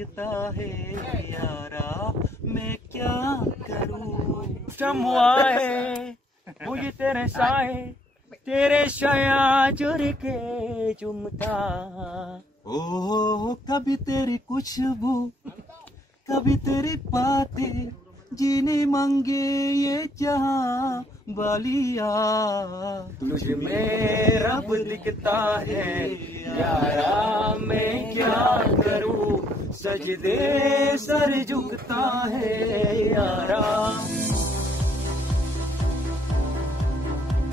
दिखता है यारा मैं क्या करूं semua मुझे तेरे साए तेरे शाया जुड़ के चुमता ओ कभी तेरी खुशबू कभी तेरी बातें जीने मांगे ये जहां वालिया तुझ में रब दिखता है यारा मैं क्या करूं सजदे सर झुकता है यारा.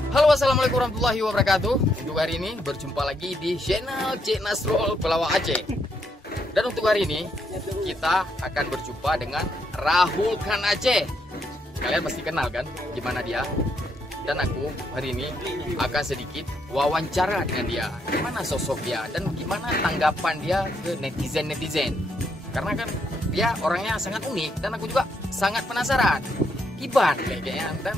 Halo, assalamualaikum warahmatullahi wabarakatuh. Untuk hari ini berjumpa lagi di channel Cik Nasrul Pelawak Aceh. Dan untuk hari ini kita akan berjumpa dengan Rahul Khan Aceh. Kalian pasti kenal kan gimana dia? Dan aku hari ini akan sedikit wawancara dengan dia. Gimana sosok dia dan gimana tanggapan dia ke netizen-netizen. Karena kan dia orangnya sangat unik dan aku juga sangat penasaran. Iban kayaknya dan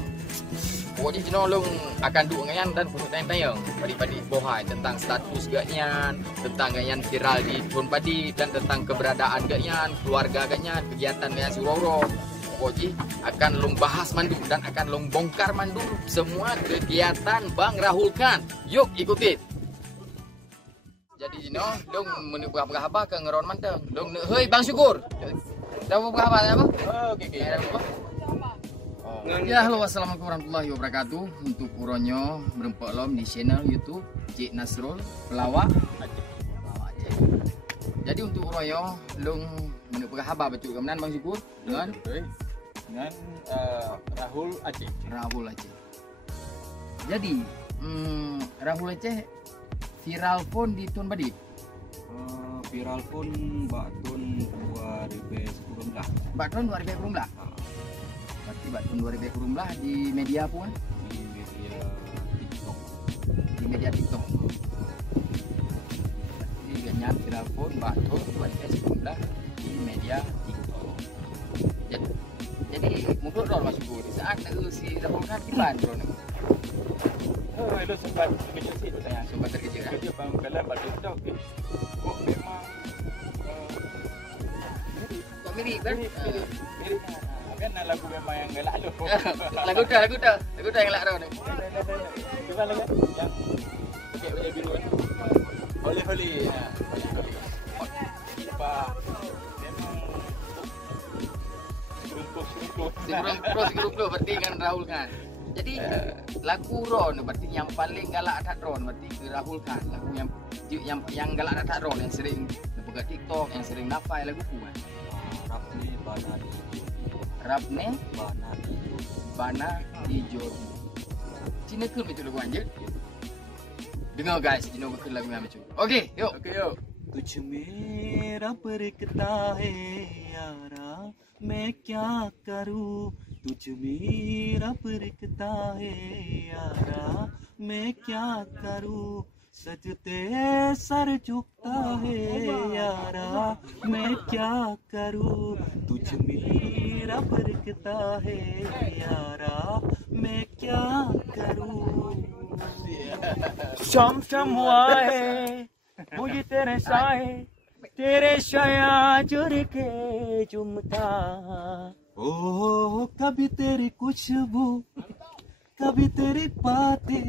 pokoknya jenolong akan duengan dan punut tayang-tayang padi-padi bohai tentang status ganyan, tentang ganyan viral di Tun Padi dan tentang keberadaan ganyan, keluarga ganyan, kegiatan ganyan suroro. Pokoknya akan long bahas mandu dan akan long bongkar mandu semua kegiatan Bang Rahul Khan. Yuk ikutin. Jadi jino dong menubah apa ke ngeron manteng. Dong hei Bang Syukur. Tahu apa apa? Oke. Ya, halo, assalamualaikum warahmatullahi wabarakatuh. Untuk uronyo berempat lom di channel YouTube Cik Nasrul Pelawak Aceh. Jadi untuk uronyo long menukar habar betul kemenan Bang Syukur dengan Rahul Aceh. Rahul Aceh. Jadi Rahul Aceh viral pun di Tun Padi. Viral pun Batun 2010 lah. Batun 2010 lah. Berarti Batun 2010 lah di media pun. Di media TikTok. Di media TikTok. Berarti ganyan viral pun Batun 2010 lah di media TikTok. Jadi mungkin dong Mas Syukur di saat si Rahul Khan tiban bro nih. Itu sempat terkejut sih saya. Sempat terkejut ya. Dia bang kalah pada tahu ke. Kok memang Kok mirip kan? mirip kan lagu memang yang galak tu. Lagu dah yang galak dah nih. Coba lagi yang pakai baju biru kan. Holi. Pak memang Serungkuh berarti kan Rahul Khan. Jadi lagu Ron berarti yang paling galak tak Ron berarti ke Rahul Khan. Lagu yang galak tak Ron yang sering buka TikTok, yang sering nafai lagu ku kan. Rapne Bana di Jordi. Cina ke itu lagu anjir. Dengar guys, Cina ke lagu yang macam. Okey, yuk. तुझ में रब दिखता है यारा मैं क्या करूं तुझ में रब दिखता है यारा मैं क्या करूं सजते सर झुकता है यारा मैं क्या करूं तुझ में रब दिखता है यारा मैं क्या करूं शम हुआ है मुझे तेरे साए तेरे शाया जुड़ के चुमता ओ कभी तेरी खुशबू कभी तेरी बातें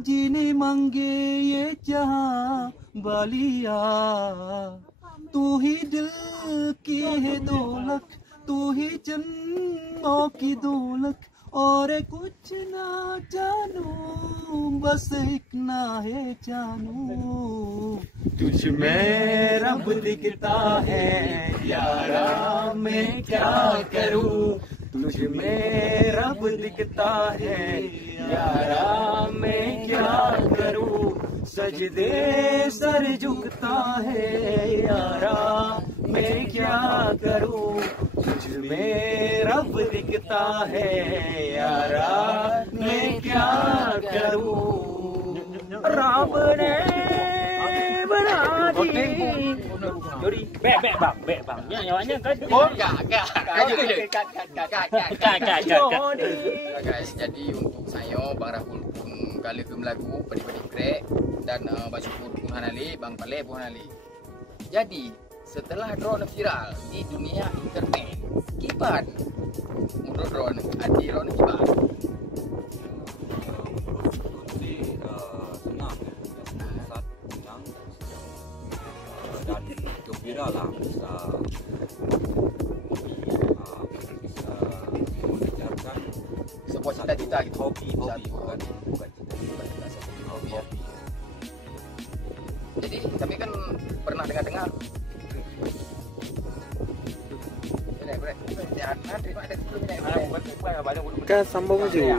जीने मांगे ये जहां वालिया तू ही दिल की है दौलत तू ही जन्मों की दौलत और कुछ ना जानू बस एक ना है जानू तुझ में रब दिखता है यारा मैं क्या करूं तुझ में रब दिखता है यारा मैं क्या करूं सजदे सर झुकता है यारा मैं क्या करूं तुझ में रब दिखता है यारा मैं क्या करूं रब ने बना दी Jody, bek bang. Nyawanya kan? Oh, enggak. Guys, jadi untuk saya Bang Rahul kali ke lagu padi-padi krek dan Bang Syukur pun hanali, Bang Pale pun hanali. Jadi setelah drone viral di dunia internet, Kiban menurut drone, anti drone Kiban. Senang dan gembira lah bisa mengejarkan Sebuah cita-cita gitu. hobi Satu bukan cita-cita, satu hobi ya. hobi. Jadi kami kan pernah dengar-dengar. Kan sambung aja.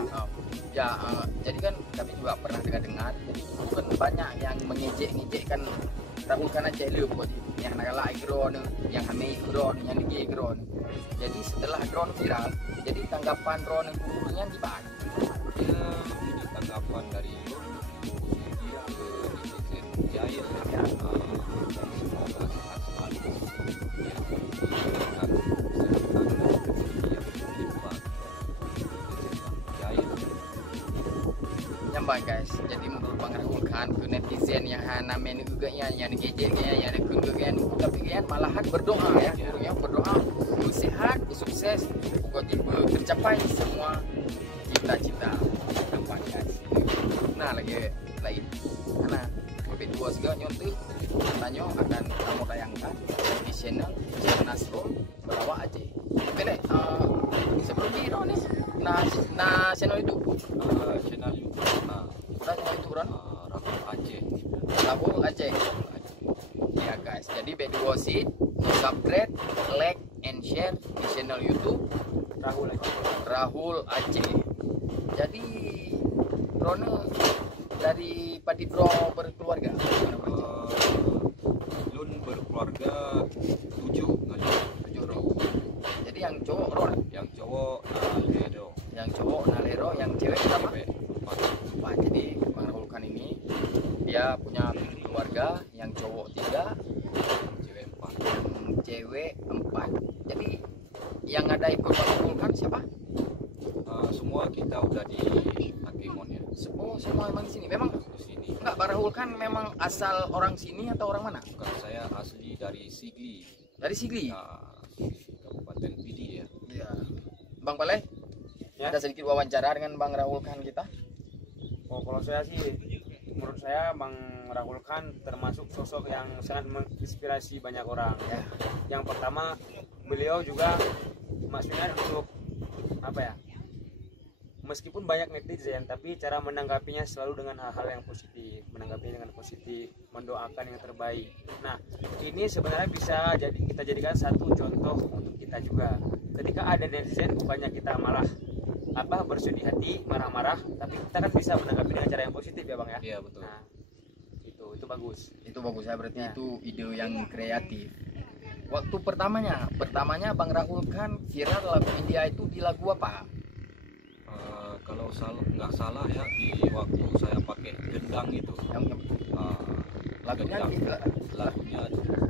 Jadi kan kami juga pernah dengar. Jadi kan banyak yang mengejek-ngejekkan Rahulkan Aceh lu pokoknya. Yang nakala drone, yang hamil drone, yang negi drone. Jadi setelah drone viral, jadi tanggapan drone gurunya di mana? Ya, ini tanggapan dari dia ke netizen Jaya dan semoga sehat selalu ya, diberikan kesehatan dan rezeki yang berlimpah Jaya. Nyambang guys. Jadi menurut Bang Rahulkan ke netizen yang namanya juga yang ngejeknya, yang kunjungan, tapi kan malahan berdoa ya, gurunya berdoa sehat, sukses, pokoknya tercapai semua cita-cita nampak guys. Nah lagi lain karena lebih dua segala nyontek tanya akan kamu tayangkan di channel Nasrul Pelawak Aceh. Boleh sebelum di nih nah channel itu Channel YouTube udah channel itu kan Rahul Aceh. Rahul Aceh ya guys. Jadi B2sit subscribe, like and share di channel YouTube Rahul Aceh. Jadi drone dari Padi Bro berkeluarga. Lun berkeluarga 7 Tujuh bro. Jadi yang cowok drone, yang cowok Ledo, yang cowok Nalero, yang cewek berapa? cewek 4. Wah, jadi Bang Rahulkan ini dia punya keluarga, yang cowok 3, Cewek 4. yang cewek 4. Jadi yang ada ikut Bang Rahulkan siapa? Semua kita udah di Hakimon ya. Oh, semua emang di sini. Memang Di sini. enggak, Bang Rahulkan memang asal orang sini atau orang mana? Bukan, saya asli dari Sigli, Dari Sigli. Kabupaten Pidi ya. Iya. Bang Paleh, Ya. ada sedikit wawancara dengan Bang Rahulkan kita. Oh, kalau saya sih, menurut saya Bang Rahul Khan termasuk sosok yang sangat menginspirasi banyak orang. Ya. Yang pertama, beliau juga maksudnya untuk apa ya? Meskipun banyak netizen, tapi cara menanggapinya selalu dengan hal-hal yang positif, menanggapinya dengan positif, mendoakan yang terbaik. Nah, ini sebenarnya bisa kita jadikan satu contoh untuk kita juga. Ketika ada netizen, bukannya kita malah bersedih hati, marah-marah, tapi kita kan bisa menanggapi dengan cara yang positif ya Bang ya. Iya betul. Nah, itu bagus. Itu bagus ya, berarti Ya. itu ide yang kreatif. Waktu pertamanya Bang Rahulkan viral lagu India itu di lagu apa? Kalau nggak salah ya, di waktu saya pakai gendang itu. Yang lagunya gendang. Lagunya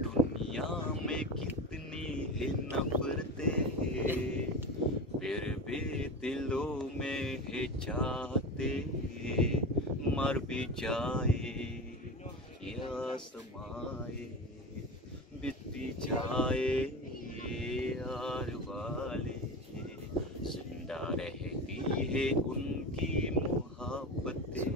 dunia में कितनी है नफरते फिर भी दिलों में है चाहते मर भी जाए या समाए बीत भी जाए यार वाले जिंदा रहती है उनकी Mohabbatein.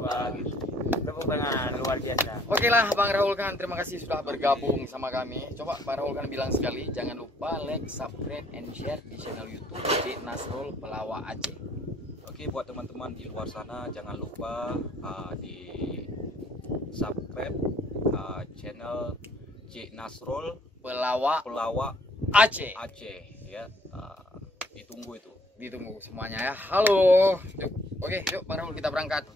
Wah, gitu. Tepuk tangan luar biasa. Oke lah Bang Rahulkan, terima kasih sudah bergabung sama kami. Coba Bang Rahulkan bilang sekali, jangan lupa like, subscribe, and share di channel YouTube di Nasrul Pelawak Aceh. Oke, buat teman-teman di luar sana jangan lupa di subscribe channel Cik Nasrul Pelawak Pelawak Aceh. Aceh ya. Ditunggu itu. Ditunggu semuanya ya. Halo. Yuk. Oke, yuk Bang Rahul kita berangkat.